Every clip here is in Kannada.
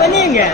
बनेंगे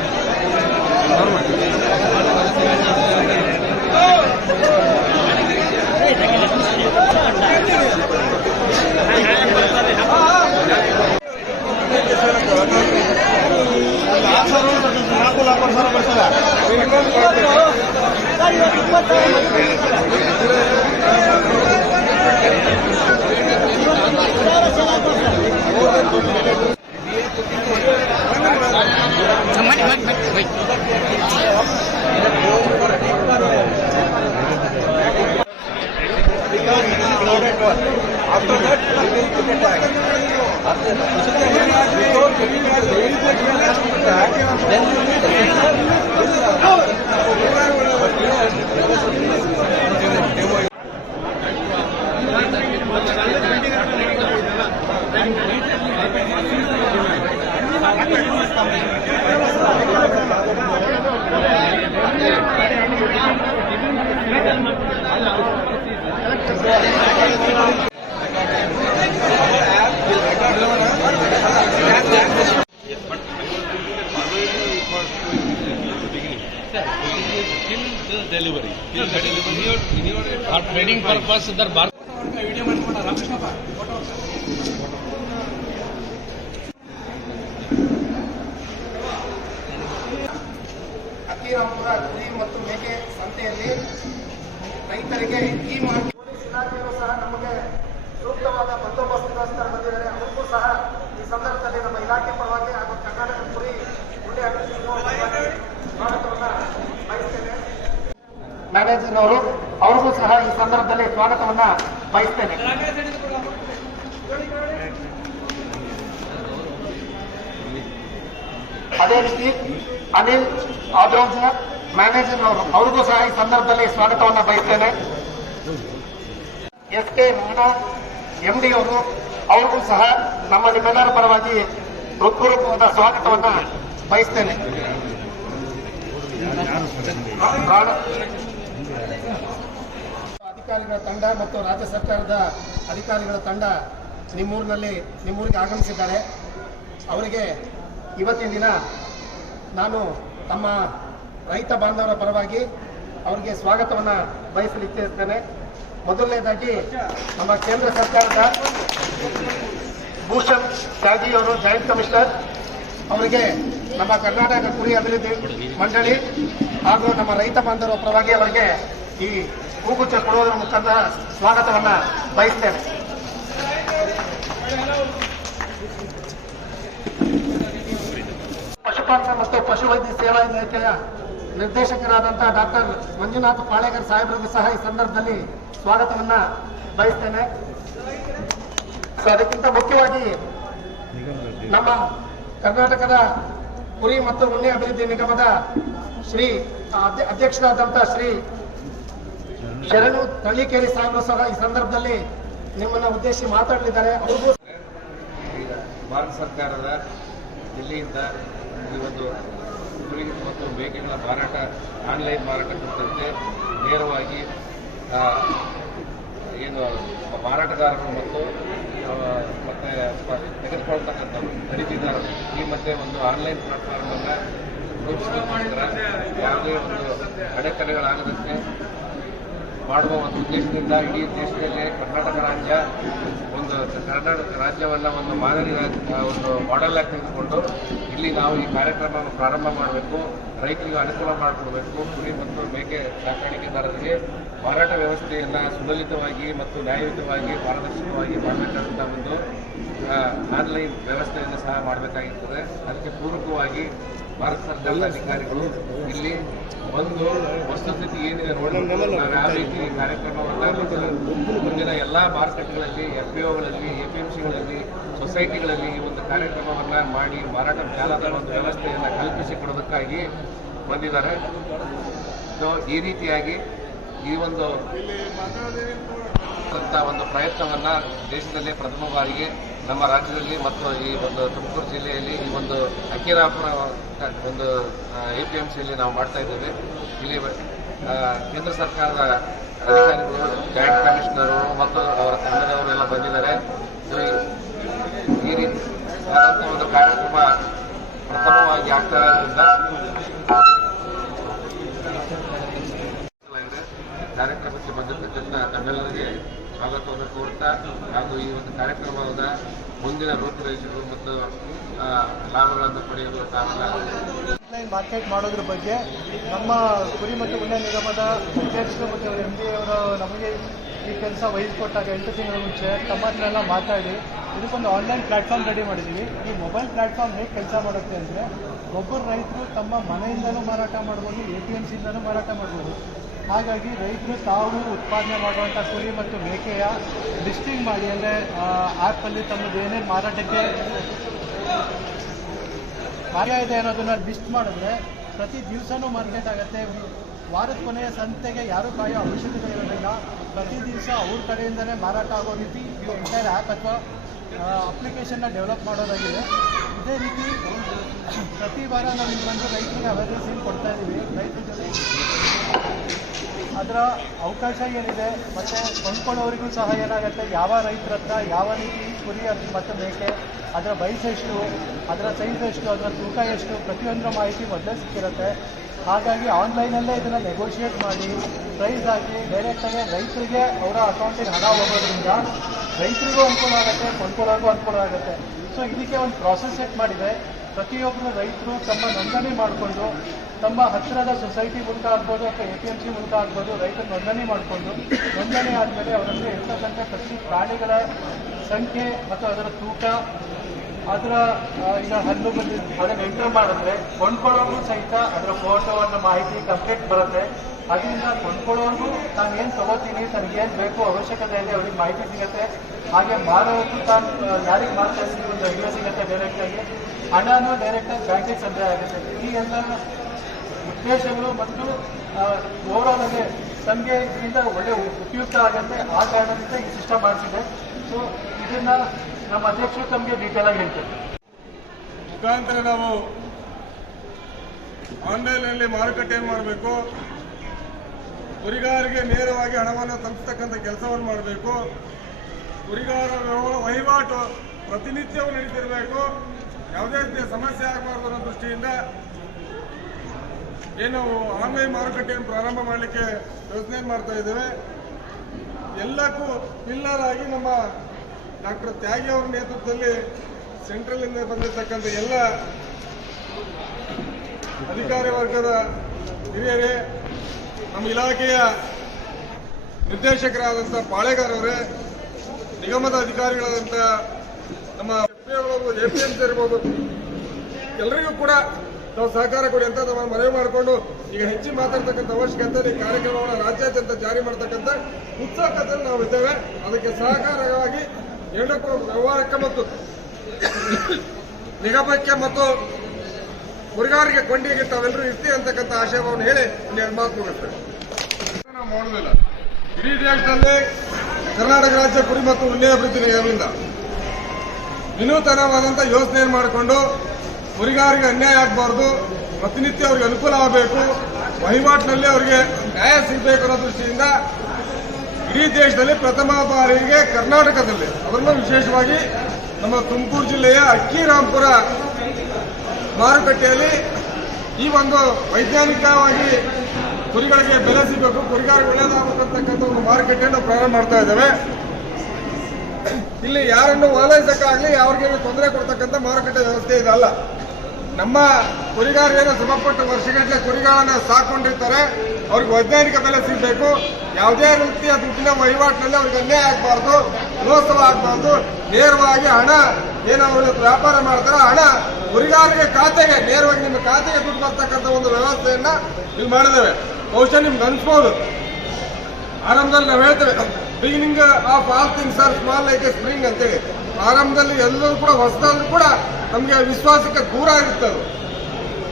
After that, delivery. In your for trading purpose, the bar. ಅಕ್ಕಿರಾಂಪುರ ಕುರಿ ಮತ್ತು ಮೇಕೆ ಸಂತೆಯಲ್ಲಿ ರೈತರಿಗೆ ಈ ಪೊಲೀಸ್ ಇಲಾಖೆಯವರು ಸಹ ನಮಗೆ ಸೂಕ್ತವಾದ ಬಂದೋಬಸ್ತ್ ವ್ಯವಸ್ಥೆ ಬಂದಿದ್ದಾರೆ. ಅವರಿಗೂ ಸಹ ಈ ಸಂದರ್ಭದಲ್ಲಿ ನಮ್ಮ ಇಲಾಖೆ ಪರವಾಗಿ ಹಾಗೂ ಕರ್ನಾಟಕ ಕುರಿ ಉಂಡೆ ಸ್ವಾಗತವನ್ನು ಬಯಸ್ತೇನೆ. ಮ್ಯಾನೇಜರ್ ಅವರು ಅವ್ರಿಗೂ ಸಹ ಈ ಸಂದರ್ಭದಲ್ಲಿ ಸ್ವಾಗತವನ್ನ ಬಯಸ್ತೇನೆ. ಅದೇ ರೀತಿ ಅನಿಲ್ ಆದ್ರೋಜ ಮ್ಯಾನೇಜರ್ ಅವರು ಅವ್ರಿಗೂ ಸಹ ಈ ಸಂದರ್ಭದಲ್ಲಿ ಸ್ವಾಗತವನ್ನ ಬಯಸ್ತೇನೆ. SK ನಾಡಾ MD ಅವರು ಅವ್ರಿಗೂ ಸಹ ನಮ್ಮ ನಿಮ್ಮೆಲ್ಲರ ಪರವಾಗಿ ಹೃತ್ಪೂರ್ವಕವಾದ ಸ್ವಾಗತವನ್ನ ಬಯಸ್ತೇನೆ. ಅಧಿಕಾರಿಗಳ ತಂಡ ಮತ್ತು ರಾಜ್ಯ ಸರ್ಕಾರದ ಅಧಿಕಾರಿಗಳ ತಂಡ ನಿಮ್ಮೂರಿಗೆ ಆಗಮಿಸಿದ್ದಾರೆ. ಅವರಿಗೆ ಇವತ್ತಿನ ದಿನ ನಾನು ತಮ್ಮ ರೈತ ಬಾಂಧವರ ಪರವಾಗಿ ಅವರಿಗೆ ಸ್ವಾಗತವನ್ನು ಬಯಸಲಿದ್ದೇನೆ. ಮೊದಲನೇದಾಗಿ ನಮ್ಮ ಕೇಂದ್ರ ಸರ್ಕಾರದ ಭೂಷಣ್ ತ್ಯಾಗಿ ಅವರು ಜಾಯಿಂಟ್ ಕಮಿಷನರ್ ಅವರಿಗೆ ನಮ್ಮ ಕರ್ನಾಟಕ ಕುರಿ ಅಭಿವೃದ್ಧಿ ಮಂಡಳಿ ಹಾಗೂ ನಮ್ಮ ರೈತ ಬಾಂಧವರ ಪರವಾಗಿ ಅವರಿಗೆ ಈ ಹೂಗುಚ್ಛ ಕೊಡುವುದರ ಮುಖಾಂತರ ಸ್ವಾಗತವನ್ನು ಬಯಸ್ತೇನೆ. ಪಶುಪಾಲನಾ ಮತ್ತು ಪಶುವೈದ್ಯ ಸೇವಾ ಇಲಾಖೆಯ ನಿರ್ದೇಶಕರಾದಂತಹ ಡಾಕ್ಟರ್ ಮಂಜುನಾಥ್ ಪಾಳೇಕರ್ ಸಾಹೇಬರಿಗೂ ಸಹ ಈ ಸಂದರ್ಭದಲ್ಲಿ ಸ್ವಾಗತವನ್ನ ಬಯಸ್ತೇನೆ. ಅದಕ್ಕಿಂತ ಮುಖ್ಯವಾಗಿ ನಮ್ಮ ಕರ್ನಾಟಕದ ಕುರಿ ಮತ್ತು ಉಣ್ಣೆ ಅಭಿವೃದ್ಧಿ ನಿಗಮದ ಅಧ್ಯಕ್ಷರಾದಂತಹ ಶ್ರೀ ಶರಣು ತಳ್ಳಿಕೇರಿ ಸಾಹೇಬರು ಸಹ ಈ ಸಂದರ್ಭದಲ್ಲಿ ನಿಮ್ಮನ್ನು ಉದ್ದೇಶಿಸಿ ಮಾತಾಡಲಿದ್ದಾರೆ. ಅವ್ರಿಗೂ ಭಾರತ ಸರ್ಕಾರದ ಜಿಲ್ಲೆಯಿಂದ ಈ ಒಂದು ಕುರಿ ಮತ್ತು ಮೇಕೆಗಳ ಮಾರಾಟ ಆನ್ಲೈನ್ ಮಾರಾಟ ಕುರಿತಂತೆ ನೇರವಾಗಿ ಏನು ಮಾರಾಟಗಾರರು ಮತ್ತು ತೆಗೆದುಕೊಳ್ತಕ್ಕಂಥವ್ರು ಖರೀದಿದಾರರು ಈ ಮಧ್ಯೆ ಒಂದು ಆನ್ಲೈನ್ ಪ್ಲಾಟ್ಫಾರ್ಮನ್ನು ರೂಪಿಸೋದಕ್ಕೋಸ್ಕರ ಯಾವುದೇ ಒಂದು ಅಡೆತಡೆಗಳಾಗದಂತೆ ಮಾಡುವ ಒಂದು ಉದ್ದೇಶದಿಂದ ಇಡೀ ದೇಶದಲ್ಲೇ ಕರ್ನಾಟಕ ರಾಜ್ಯವನ್ನು ಒಂದು ಮಾದರಿ ಒಂದು ಮಾಡೆಲ್ ಆಗಿ ತೆಗೆದುಕೊಂಡು ಇಲ್ಲಿ ನಾವು ಈ ಕಾರ್ಯಕ್ರಮವನ್ನು ಪ್ರಾರಂಭ ಮಾಡಬೇಕು. ರೈತರಿಗೆ ಅನುಕೂಲ ಮಾಡಿಕೊಡಬೇಕು. ಕುರಿ ಮತ್ತು ಮೇಕೆ ಸಾಕಾಣಿಕೆದಾರರಿಗೆ ಮಾರಾಟ ವ್ಯವಸ್ಥೆಯನ್ನು ಸುಲಲಿತವಾಗಿ ಮತ್ತು ನ್ಯಾಯಯುತವಾಗಿ ಪಾರದರ್ಶಕವಾಗಿ ಮಾಡಬೇಕಾದಂಥ ಒಂದು ಆನ್ಲೈನ್ ವ್ಯವಸ್ಥೆಯನ್ನು ಸಹ ಮಾಡಬೇಕಾಗಿರ್ತದೆ. ಅದಕ್ಕೆ ಪೂರಕವಾಗಿ ಭಾರತ ಸರ್ಕಾರದ ಅಧಿಕಾರಿಗಳು ಇಲ್ಲಿ ಒಂದು ವಸ್ತುಸ್ಥಿತಿ ಏನಿದೆ ನೋಡಿ ನಾವು ಯಾವ ರೀತಿ ಈ ಕಾರ್ಯಕ್ರಮವನ್ನು ಮುಂದಿನ ಎಲ್ಲ ಮಾರುಕಟ್ಟೆಗಳಲ್ಲಿ FPOಗಳಲ್ಲಿ APMCಗಳಲ್ಲಿ ಸೊಸೈಟಿಗಳಲ್ಲಿ ಈ ಒಂದು ಕಾರ್ಯಕ್ರಮವನ್ನು ಮಾಡಿ ಮಾರಾಟ ಜಾಲದ ಒಂದು ವ್ಯವಸ್ಥೆಯನ್ನು ಕಲ್ಪಿಸಿಕೊಡೋದಕ್ಕಾಗಿ ಬಂದಿದ್ದಾರೆ. ಈ ರೀತಿಯಾಗಿ ಈ ಒಂದು ಪ್ರಯತ್ನವನ್ನು ದೇಶದಲ್ಲೇ ಪ್ರಥಮ ಬಾರಿಗೆ ನಮ್ಮ ರಾಜ್ಯದಲ್ಲಿ ಮತ್ತು ಈ ಒಂದು ತುಮಕೂರು ಜಿಲ್ಲೆಯಲ್ಲಿ ಈ ಒಂದು ಅಕ್ಕಿರಾಂಪುರ ಒಂದು APMCಯಲ್ಲಿ ನಾವು ಮಾಡ್ತಾ ಇದ್ದೇವೆ. ಇಲ್ಲಿ ಕೇಂದ್ರ ಸರ್ಕಾರದ ಅಧಿಕಾರಿಗಳು, ಜಾಯಿಂಟ್ ಕಮಿಷನರು ಮತ್ತು ಅವರ ತಂಡದವರು ಎಲ್ಲ ಬಂದಿದ್ದಾರೆ. ಈ ರೀತಿ ಆದಂತಹ ಒಂದು ಕಾರ್ಯಕ್ರಮ ಪ್ರಥಮವಾಗಿ ಆಗ್ತಾ ಇರೋದ್ರಿಂದ ಕಾರ್ಯಕ್ರಮಕ್ಕೆ ಬಂದಿರತಕ್ಕಂಥ ತಮ್ಮೆಲ್ಲರಿಗೆ ಸ್ವಾಗತವನ್ನು ಕೋರ್ತಾ ಹಾಗೂ ಈ ಒಂದು ಕಾರ್ಯಕ್ರಮದ ಮುಂದಿನ ರೂಪುರೇಷೆಗಳು ಮತ್ತು ಲಾಭಗಳನ್ನು ಪಡೆಯಲು ತಾವೆಲ್ಲ ಆನ್ಲೈನ್ ಮಾರ್ಕೆಟ್ ಮಾಡೋದ್ರ ಬಗ್ಗೆ ನಮ್ಮ ಕುರಿ ಮತ್ತು ಉಣ್ಣೆ ನಿಗಮದ ಅಧ್ಯಕ್ಷರು ಮತ್ತು MD ಅವರು ನಮಗೆ ಈ ಕೆಲಸ ವಹಿಸಿಕೊಟ್ಟಾಗ 8 ತಿಂಗಳ ಮುಂಚೆ ತಮ್ಮ ಹತ್ರನೆಲ್ಲ ಮಾತಾಡಿ ಇದಕ್ಕೊಂದು ಆನ್ಲೈನ್ ಪ್ಲಾಟ್ಫಾರ್ಮ್ ರೆಡಿ ಮಾಡಿದ್ದೀವಿ. ಈ ಮೊಬೈಲ್ ಪ್ಲಾಟ್ಫಾರ್ಮ್ ಹೇಗೆ ಕೆಲಸ ಮಾಡುತ್ತೆ ಅಂದರೆ ಒಬ್ಬರು ರೈತರು ತಮ್ಮ ಮನೆಯಿಂದಲೂ ಮಾರಾಟ ಮಾಡ್ಬೋದು, APMCಯಿಂದಲೂ ಮಾರಾಟ ಮಾಡ್ಬೋದು. ಹಾಗಾಗಿ ರೈತರು ತಾವು ಉತ್ಪಾದನೆ ಮಾಡುವಂಥ ಕುರಿ ಮತ್ತು ಮೇಕೆಯ ಲಿಸ್ಟಿಂಗ್ ಮಾಡಿ, ಅಂದರೆ ಆ್ಯಪಲ್ಲಿ ತಮ್ಮದು ಏನೇನು ಮಾರಾಟಕ್ಕೆ ಕಾರ್ಯ ಇದೆ ಅನ್ನೋದನ್ನ ಲಿಸ್ಟ್ ಮಾಡಿದ್ರೆ ಪ್ರತಿ ದಿವಸನೂ ಮಾರ್ಕೆಟ್ ಆಗುತ್ತೆ. ವಾರದ ಕೊನೆಯ ಸಂತೆಗೆ ಯಾರೂ ಕಾಯೋ ಅವಶ್ಯಕತೆ ಇರೋದಿಲ್ಲ. ಪ್ರತಿ ದಿವಸ ಅವ್ರ ಕಡೆಯಿಂದಲೇ ಮಾರಾಟ ಆಗೋ ರೀತಿ ಈ ಎಂಟೈರ್ ಆ್ಯಪ್ ಅಥವಾ ಅಪ್ಲಿಕೇಶನ್ನ ಡೆವಲಪ್ ಮಾಡೋದಾಗಿದೆ. ಇದೇ ರೀತಿ ಪ್ರತಿ ವಾರ ನಾವು ಇಲ್ಲಿ ಬಂದು ರೈತರಿಗೆ ಅವೇರ್ನೆಸ್ ಏನು ಕೊಡ್ತಾ ಇದ್ದೀವಿ. ರೈತರ ಜೊತೆ ಅದರ ಅವಕಾಶ ಏನಿದೆ ಮತ್ತು ಕೊಂಡ್ಕೊಳ್ಳೋರಿಗೂ ಸಹ ಏನಾಗುತ್ತೆ, ಯಾವ ರೈತರ ಹತ್ರ ಯಾವ ರೀತಿ ಕುರಿ ಮತ್ತು ಮೇಕೆ, ಅದರ ವಯಸ್ಸು ಎಷ್ಟು, ಅದರ ಸೈಜ್ ಎಷ್ಟು, ಅದರ ತೂಕ ಎಷ್ಟು, ಪ್ರತಿಯೊಂದರ ಮಾಹಿತಿ ಮೊದಲೇ ಸಿಕ್ಕಿರುತ್ತೆ. ಹಾಗಾಗಿ ಆನ್ಲೈನಲ್ಲೇ ಇದನ್ನು ನೆಗೋಷಿಯೇಟ್ ಮಾಡಿ ಪ್ರೈಸ್ ಹಾಕಿ ಡೈರೆಕ್ಟಾಗಿ ರೈತರಿಗೆ ಅವರ ಅಕೌಂಟಿಗೆ ಹಣ ಹೋಗೋದ್ರಿಂದ ರೈತರಿಗೂ ಅನುಕೂಲ ಆಗುತ್ತೆ, ಕೊಂಡ್ಕೊಳ್ಳೋರಿಗೂ ಅನುಕೂಲ ಆಗುತ್ತೆ. ಸೊ ಇದಕ್ಕೆ ಒಂದು ಪ್ರಾಸೆಸ್ ಸೆಟ್ ಮಾಡಿದೆ. ಪ್ರತಿಯೊಬ್ಬರು ರೈತರು ತಮ್ಮ ನೋಂದಣಿ ಮಾಡಿಕೊಂಡು ತಮ್ಮ ಹತ್ತಿರದ ಸೊಸೈಟಿ ಮೂಲಕ ಆಗ್ಬೋದು ಅಥವಾ APMC ಮೂಲಕ ಆಗ್ಬೋದು ರೈತರು ನೋಂದಣಿ ಮಾಡಿಕೊಂಡು ನೋಂದಣಿ ಆದಮೇಲೆ ಅವರಲ್ಲಿ ಇರ್ತಕ್ಕಂಥ ಪ್ರತಿ ಪ್ರಾಣಿಗಳ ಸಂಖ್ಯೆ ಮತ್ತು ಅದರ ತೂಕ, ಅದರ ಈಗ ಹಲ್ಲು ಬಂದು ಅದನ್ನು ಎಂಟರ್ ಮಾಡಿದ್ರೆ ಕೊಂಡ್ಕೊಳ್ಳೋರ್ಗೂ ಸಹಿತ ಅದರ ಫೋಟೋ ಅನ್ನೋ ಮಾಹಿತಿ ಕಂಪ್ಲೀಟ್ ಬರುತ್ತೆ. ಅದರಿಂದ ಕೊಂಡ್ಕೊಳ್ಳೋರ್ಗೂ ನಾನು ಏನು ತೊಗೋತೀನಿ, ತನಗೇನು ಬೇಕು ಅವಶ್ಯಕತೆ ಇದೆ ಅವ್ರಿಗೆ ಮಾಹಿತಿ ಸಿಗುತ್ತೆ. ಹಾಗೆ ಮಾರೋರ್ಗೂ ತಾನು ಯಾರಿಗೆ ಮಾಡ್ತಾ ಇದ್ದೀನಿ ಒಂದು ಐಡಿಯಾ ಸಿಗುತ್ತೆ. ಡೈರೆಕ್ಟಾಗಿ ಹಣನೂ ಡೈರೆಕ್ಟಾಗಿ ಬ್ಯಾಂಕಿಗೆ ಸಂಗ್ರಹ ಆಗುತ್ತೆ. ಈ ಎಲ್ಲ ಉದ್ದೇಶಗಳು ಮತ್ತು ಓವರಾಲ್ ಆಗಿ ತಮಗೆ ಇದರಿಂದ ಒಳ್ಳೆ ಉಪಯುಕ್ತ ಆಗುತ್ತೆ. ಆ ಕಾರಣದಿಂದ ಈ ಸಿಸ್ಟಮ್ ಮಾಡಿಸಿದೆ. ಸೊ ಇದನ್ನ ನಮ್ಮ ಅಧ್ಯಕ್ಷರು ತಮಗೆ ಡೀಟೇಲ್ ಆಗಿ ಹೇಳ್ತಾರೆ. ಮುಖಾಂತರ ನಾವು ಆನ್ಲೈನ್ನಲ್ಲಿ ಮಾರುಕಟ್ಟೆ ಮಾಡಬೇಕು, ಕುರಿಗಾರರಿಗೆ ನೇರವಾಗಿ ಹಣವನ್ನು ತಲುಪಿಸ್ತಕ್ಕಂಥ ಕೆಲಸವನ್ನು ಮಾಡಬೇಕು. ಕುರಿಗಾರರ ವಹಿವಾಟು ಪ್ರತಿನಿತ್ಯವೂ ನಡೀತಿರಬೇಕು. ಯಾವುದೇ ರೀತಿಯ ಸಮಸ್ಯೆ ಆಗಬಾರ್ದು ಅನ್ನೋ ದೃಷ್ಟಿಯಿಂದ ಏನು ಆನ್ಲೈನ್ ಮಾರುಕಟ್ಟೆಯನ್ನು ಪ್ರಾರಂಭ ಮಾಡಲಿಕ್ಕೆ ಯೋಚನೆ ಮಾಡ್ತಾ ಇದ್ದೇವೆ. ಎಲ್ಲಕ್ಕೂ ಪಿಲ್ಲರ್ ಆಗಿ ನಮ್ಮ ಡಾಕ್ಟರ್ ತ್ಯಾಗಿ ಅವರ ನೇತೃತ್ವದಲ್ಲಿ ಸೆಂಟ್ರಲ್ನಿಂದ ಬಂದಿರತಕ್ಕಂಥ ಎಲ್ಲ ಅಧಿಕಾರಿ ವರ್ಗದ ಹಿರಿಯರೇ, ನಮ್ಮ ಇಲಾಖೆಯ ನಿರ್ದೇಶಕರಾದಂಥ ಪಾಳೆಗಾರ್ ಅವರೇ, ನಿಗಮದ ಅಧಿಕಾರಿಗಳಾದಂಥ ನಮ್ಮ APMC ಇರ್ಬೋದು, ಎಲ್ಲರಿಗೂ ಕೂಡ ನಾವು ಸಹಕಾರ ಕೊಡಿ ಅಂತ ನಾವು ಮನವಿ ಮಾಡಿಕೊಂಡು ಈಗ ಹೆಚ್ಚಿನ ಮಾತಾಡ್ತಕ್ಕಂಥ ಅವಶ್ಯಕತೆ ಈ ಕಾರ್ಯಕ್ರಮವನ್ನು ರಾಜ್ಯಾದ್ಯಂತ ಜಾರಿ ಮಾಡತಕ್ಕಂಥ ಉತ್ಸುಕತೆಯಲ್ಲಿ ನಾವು ಇದ್ದೇವೆ. ಅದಕ್ಕೆ ಸಹಕಾರವಾಗಿ ಎರಡಕ್ಕೂ ವ್ಯವಹಾರಕ್ಕೆ ಮತ್ತು ನಿಗಮಕ್ಕೆ ಮತ್ತು ಕುರಿಗಾರಿಗೆ ಕೊಂಡಿಗೆ ತಾವೆಲ್ಲರೂ ಇರ್ತೀವಿ ಅಂತಕ್ಕಂಥ ಆಶಯವನ್ನು ಹೇಳಿ ಇಲ್ಲಿ ಮಾತು ಮುಗಿಸ್ತೇವೆ. ನಾವು ಮಾಡೋದಿಲ್ಲ. ಇಡೀ ದೇಶದಲ್ಲಿ ಕರ್ನಾಟಕ ರಾಜ್ಯ ಕುರಿ ಮತ್ತು ಉಣ್ಣೆ ಅಭಿವೃದ್ಧಿ ನಿಗಮದಿಂದ ವಿನೂತನವಾದಂಥ ಯೋಜನೆಯನ್ನು ಮಾಡಿಕೊಂಡು ಕುರಿಗಾರಿಗೆ ಅನ್ಯಾಯ ಆಗಬಾರ್ದು, ಪ್ರತಿನಿತ್ಯ ಅವರಿಗೆ ಅನುಕೂಲ ಆಗಬೇಕು, ವಹಿವಾಟಿನಲ್ಲಿ ಅವರಿಗೆ ನ್ಯಾಯ ಸಿಗಬೇಕು ಅನ್ನೋ ದೃಷ್ಟಿಯಿಂದ ಇಡೀ ದೇಶದಲ್ಲಿ ಪ್ರಥಮ ಬಾರಿಗೆ ಕರ್ನಾಟಕದಲ್ಲಿ, ಅದರಲ್ಲೂ ವಿಶೇಷವಾಗಿ ನಮ್ಮ ತುಮಕೂರು ಜಿಲ್ಲೆಯ ಅಕ್ಕಿರಾಂಪುರ ಮಾರುಕಟ್ಟೆಯಲ್ಲಿ ಈ ಒಂದು ವೈಜ್ಞಾನಿಕವಾಗಿ ಕುರಿಗಳಿಗೆ ಬೆಲೆ ಸಿಗಬೇಕು, ಕುರಿಗಾರಿಗೆ ಒಳ್ಳೆಯದಾಗಬೇಕಂತಕ್ಕಂಥ ಒಂದು ಮಾರುಕಟ್ಟೆಯನ್ನು ಪ್ರಾರಂಭ ಮಾಡ್ತಾ ಇದ್ದೇವೆ. ಇಲ್ಲಿ ಯಾರನ್ನು ಓಲೈಸಕ್ಕಾಗಲಿ ಯಾರಿಗೆ ತೊಂದರೆ ಕೊಡ್ತಕ್ಕಂಥ ಮಾರುಕಟ್ಟೆ ವ್ಯವಸ್ಥೆ ಇದಲ್ಲ. ನಮ್ಮ ಕುರಿಗಾರರೇನು ಶ್ರಮಪಟ್ಟು ವರ್ಷಗಟ್ಟಲೆ ಕುರಿಗಳನ್ನು ಸಾಕೊಂಡಿರ್ತಾರೆ, ಅವ್ರಿಗೆ ವೈಜ್ಞಾನಿಕ ಬೆಲೆ ಸಿಗಬೇಕು. ಯಾವುದೇ ರೀತಿಯ ದುಡ್ಡಿನ ವಹಿವಾಟಿನಲ್ಲಿ ಅವ್ರಿಗೆ ಅನ್ಯಾಯ ಆಗಬಾರ್ದು, ಮೋಸ ಆಗಬಾರ್ದು. ನೇರವಾಗಿ ಹಣ ಏನು ಅವರು ವ್ಯಾಪಾರ ಮಾಡ್ತಾರೆ, ಹಣ ಕುರಿಗಾರಿಗೆ ಖಾತೆಗೆ ನೇರವಾಗಿ ನಿಮ್ಮ ಖಾತೆಗೆ ದುಡ್ಡು ಬರ್ತಕ್ಕಂಥ ಒಂದು ವ್ಯವಸ್ಥೆಯನ್ನ ಇಲ್ಲಿ ಮಾಡಿದ್ದೇವೆ. ಬಹುಶಃ ನಿಮ್ಗೆ ಅನ್ಸ್ಬೋದು, ಆರಂಭದಲ್ಲಿ ನಾವು ಹೇಳ್ತೇವೆ beginning of all things are small like A spring ಅಂತೇಳಿ. ಆರಂಭದಲ್ಲಿ ಎಲ್ಲರೂ ಕೂಡ ಹೊಸದಾದ್ರೂ ಕೂಡ ನಮಗೆ ವಿಶ್ವಾಸಕ್ಕೆ ದೂರ ಆಗಿರುತ್ತೆ. ಅದು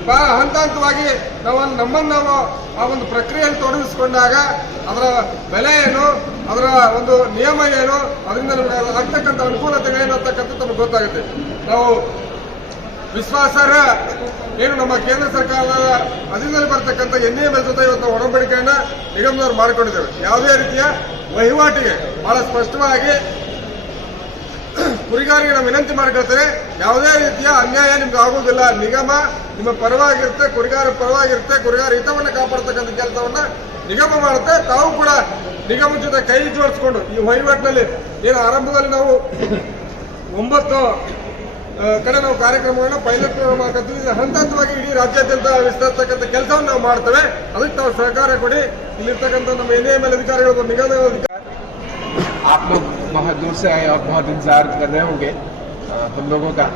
ಬಹಳ ಹಂತ ಹಂತವಾಗಿ ನಾವು ನಮ್ಮನ್ನು ನಾವು ಆ ಒಂದು ಪ್ರಕ್ರಿಯೆಯಲ್ಲಿ ತೊಡಗಿಸಿಕೊಂಡಾಗ ಅದರ ಬೆಲೆ ಏನು, ಅದರ ಒಂದು ನಿಯಮ ಏನು, ಅದರಿಂದ ನಮಗೆ ಆಗ್ತಕ್ಕಂಥ ಅನುಕೂಲತೆಗಳೇನು ಅಂತಕ್ಕಂಥ ನಮಗೆ ಗೊತ್ತಾಗುತ್ತೆ. ನಾವು ವಿಶ್ವಾಸಾರ್ಹ ಏನು ನಮ್ಮ ಕೇಂದ್ರ ಸರ್ಕಾರದ ಅಧೀನದಲ್ಲಿ ಬರ್ತಕ್ಕಂಥ NAML ಜೊತೆ ಇವತ್ತು ಒಡಂಬಡಿಕೆಯನ್ನ ನಿಗಮದವರು ಮಾಡಿಕೊಂಡಿದ್ದೇವೆ. ಯಾವುದೇ ರೀತಿಯ ವಹಿವಾಟಿಗೆ ಬಹಳ ಸ್ಪಷ್ಟವಾಗಿ ಕುರಿಗಾರಿಗೆ ನಾವು ವಿನಂತಿ ಮಾಡಿಕೊಳ್ತೇವೆ, ಯಾವುದೇ ರೀತಿಯ ಅನ್ಯಾಯ ನಿಮ್ಗೆ ಆಗುವುದಿಲ್ಲ. ನಿಗಮ ನಿಮ್ಮ ಪರವಾಗಿರುತ್ತೆ, ಕುರಿಗಾರ ಪರವಾಗಿರುತ್ತೆ, ಕುರಿಗಾರ ಹಿತವನ್ನು ಕಾಪಾಡ್ತಕ್ಕಂಥ ಕೆಲಸವನ್ನ ನಿಗಮ ಮಾಡುತ್ತೆ. ತಾವು ಕೂಡ ನಿಗಮದ ಜೊತೆ ಕೈ ಜೋಡಿಸ್ಕೊಂಡು ಈ ವಹಿವಾಟಿನಲ್ಲಿ ಏನು ಆರಂಭದಲ್ಲಿ ನಾವು 9 ಕಡೆ ನಾವು ಕಾರ್ಯಕ್ರಮಗಳನ್ನ ಪೈಲಟ್ ಮಾಡಕತ್ತೀವಿ. ಹಂತ ಹಂತವಾಗಿ ಇಡೀ ರಾಜ್ಯಾದ್ಯಂತ ವಿಸ್ತರಿಸತಕ್ಕಂಥ ಕೆಲಸವನ್ನು ನಾವು ಮಾಡ್ತೇವೆ. ಅದಕ್ಕೆ ತಾವು ಸಹಕಾರ ಕೊಡಿ. ಇಲ್ಲಿರ್ತಕ್ಕಂಥ ನಮ್ಮ NAML ಅಧಿಕಾರಿಗಳು, ನಿಗಮದ ಅಧಿಕಾರಿ. आप लोग बहुत दूर से आए और बहुत इंतजार कर रहे होंगे हम लोगों का,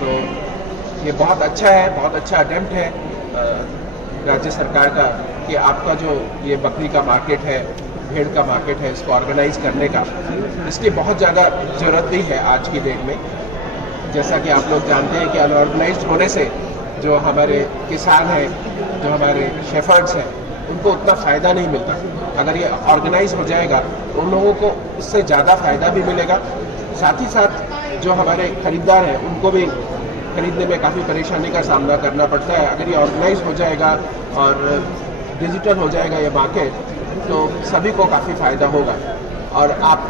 तो ये बहुत अच्छा है, बहुत अच्छा अटेम्प्ट है राज्य सरकार का कि आपका जो ये बकरी का मार्केट है, भेड़ का मार्केट है, इसको ऑर्गेनाइज करने का, इसकी बहुत ज़्यादा ज़रूरत भी है आज की डेट में। जैसा कि आप लोग जानते हैं कि अनऑर्गेनाइज्ड होने से जो हमारे किसान हैं, जो हमारे शेफर्ड्स हैं, उनको उतना फ़ायदा नहीं मिलता। अगर ये ऑर्गेनाइज हो जाएगा तो उन लोगों को इससे ज़्यादा फ़ायदा भी मिलेगा। साथ ही साथ जो हमारे खरीदार हैं उनको भी खरीदने में काफ़ी परेशानी का सामना करना पड़ता है। अगर ये ऑर्गेनाइज हो जाएगा और डिजिटल हो जाएगा ये मार्केट, तो सभी को काफ़ी फ़ायदा होगा। और आप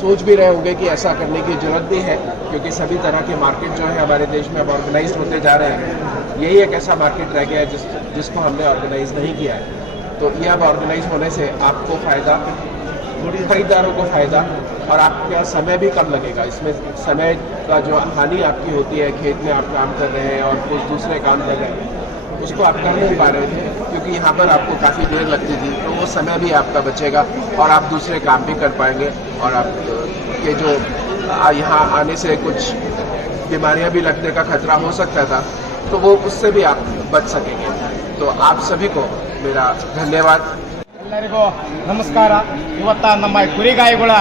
सोच भी रहे होंगे कि ऐसा करने की ज़रूरत भी है, क्योंकि सभी तरह के मार्केट जो है हमारे देश में अब ऑर्गेनाइज होते जा रहे हैं। यही एक ऐसा मार्केट रह गया है जिसको हमने ऑर्गेनाइज नहीं किया है। तो ये अब ऑर्गेनाइज होने से आपको फ़ायदा, खरीदारों को फ़ायदा, और आपका समय भी कम लगेगा। इसमें समय का जो हानि आपकी होती है, खेत में आप काम कर रहे हैं और कुछ दूसरे काम कर रहे हैं, उसको आप कर नहीं पा रहे थे क्योंकि यहाँ पर आपको काफ़ी देर लगती थी। तो वो समय भी आपका बचेगा और आप दूसरे काम भी कर पाएंगे। और आप के जो यहाँ आने से कुछ बीमारियाँ भी लगने का खतरा हो सकता था, तो वो उससे भी आप बच सकेंगे। तो आप सभी को मेरा धन्यवाद। ಎಲ್ಲರಿಗೂ ನಮಸ್ಕಾರ. ಇವತ್ತ ನಮ್ಮ ಕುರಿಗಾಯಿಗಳ